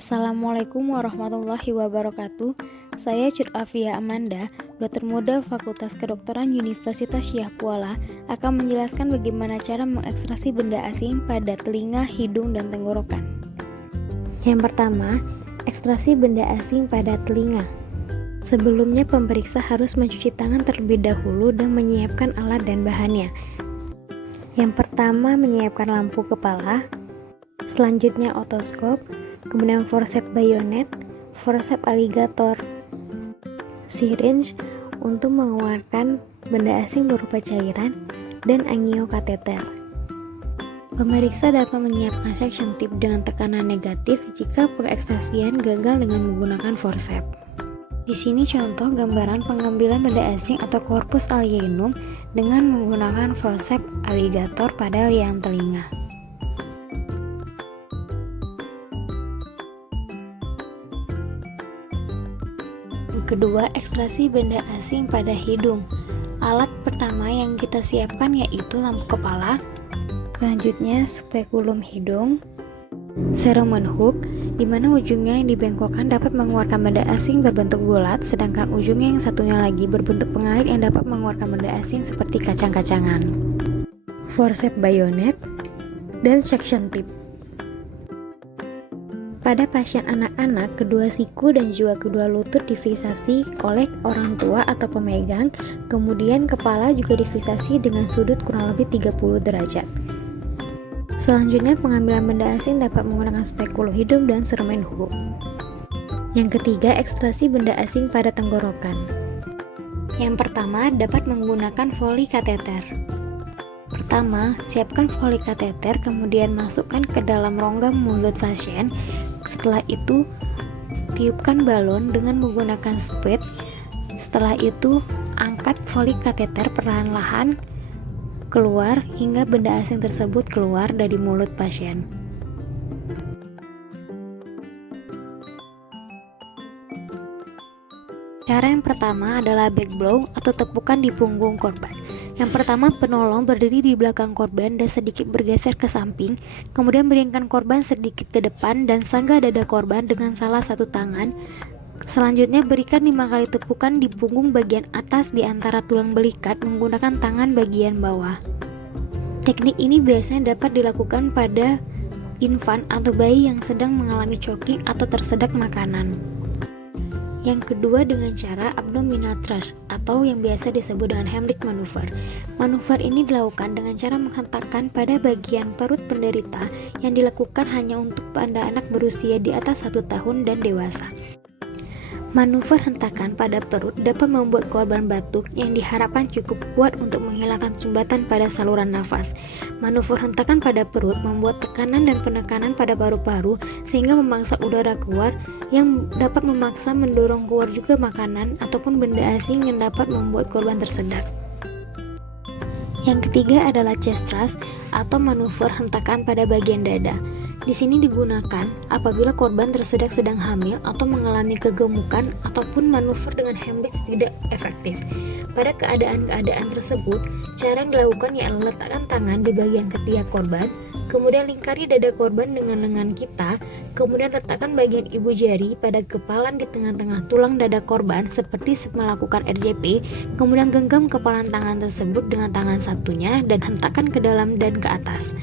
Assalamualaikum warahmatullahi wabarakatuh. Saya Cut Afia Amanda, dokter muda Fakultas Kedokteran Universitas Syah Kuala, akan menjelaskan bagaimana cara mengekstraksi benda asing pada telinga, hidung, dan tenggorokan. Yang pertama, ekstraksi benda asing pada telinga. Sebelumnya, pemeriksa harus mencuci tangan terlebih dahulu dan menyiapkan alat dan bahannya. Yang pertama, menyiapkan lampu kepala, selanjutnya otoskop, kemudian forceps bayonet, forceps alligator, syringe untuk mengeluarkan benda asing berupa cairan, dan angiokateter. Pemeriksa dapat menyiapkan suction tip dengan tekanan negatif jika pengekstrasian gagal dengan menggunakan forceps. Di sini contoh gambaran pengambilan benda asing atau corpus alienum dengan menggunakan forceps alligator pada liang telinga. Kedua, ekstraksi benda asing pada hidung. Alat pertama yang kita siapkan yaitu lampu kepala, selanjutnya spekulum hidung, cerumen hook, di mana ujungnya yang dibengkokkan dapat mengeluarkan benda asing berbentuk bulat, sedangkan ujungnya yang satunya lagi berbentuk pengait yang dapat mengeluarkan benda asing seperti kacang-kacangan. Forceps bayonet dan suction tip. Pada pasien anak-anak, kedua siku dan juga kedua lutut difiksasi oleh orang tua atau pemegang, kemudian kepala juga difiksasi dengan sudut kurang lebih 30 derajat. Selanjutnya, pengambilan benda asing dapat menggunakan spekulum hidung dan cerumen hook. Yang ketiga, ekstraksi benda asing pada tenggorokan. Yang pertama, dapat menggunakan Foley kateter. Pertama, siapkan Foley kateter, kemudian masukkan ke dalam rongga mulut pasien. Setelah itu, tiupkan balon dengan menggunakan spade. Setelah itu, angkat Foley kateter perlahan-lahan keluar hingga benda asing tersebut keluar dari mulut pasien. Cara yang pertama adalah back blow atau tepukan di punggung korban. Yang pertama, penolong berdiri di belakang korban dan sedikit bergeser ke samping, kemudian miringkan korban sedikit ke depan dan sanggah dada korban dengan salah satu tangan. Selanjutnya, berikan 5 kali tepukan di punggung bagian atas di antara tulang belikat menggunakan tangan bagian bawah. Teknik ini biasanya dapat dilakukan pada infant atau bayi yang sedang mengalami choking atau tersedak makanan. Yang kedua, dengan cara abdominal thrust atau yang biasa disebut dengan Heimlich maneuver. Manuver ini dilakukan dengan cara menghentakkan pada bagian perut penderita yang dilakukan hanya untuk pada anak berusia di atas 1 tahun dan dewasa. Manuver hentakan pada perut dapat membuat korban batuk yang diharapkan cukup kuat untuk menghilangkan sumbatan pada saluran nafas. Manuver hentakan pada perut membuat tekanan dan penekanan pada paru-paru sehingga memaksa udara keluar yang dapat memaksa mendorong keluar juga makanan ataupun benda asing yang dapat membuat korban tersedak. Yang ketiga adalah chest thrust atau manuver hentakan pada bagian dada. Di sini digunakan apabila korban tersedak sedang hamil atau mengalami kegemukan ataupun manuver dengan Heimlich tidak efektif. Pada keadaan-keadaan tersebut, cara yang dilakukan ialah letakkan tangan di bagian ketiak korban, kemudian lingkari dada korban dengan lengan kita, kemudian letakkan bagian ibu jari pada kepalan di tengah-tengah tulang dada korban seperti melakukan RJP, kemudian genggam kepalan tangan tersebut dengan tangan satunya dan hentakkan ke dalam dan ke atas.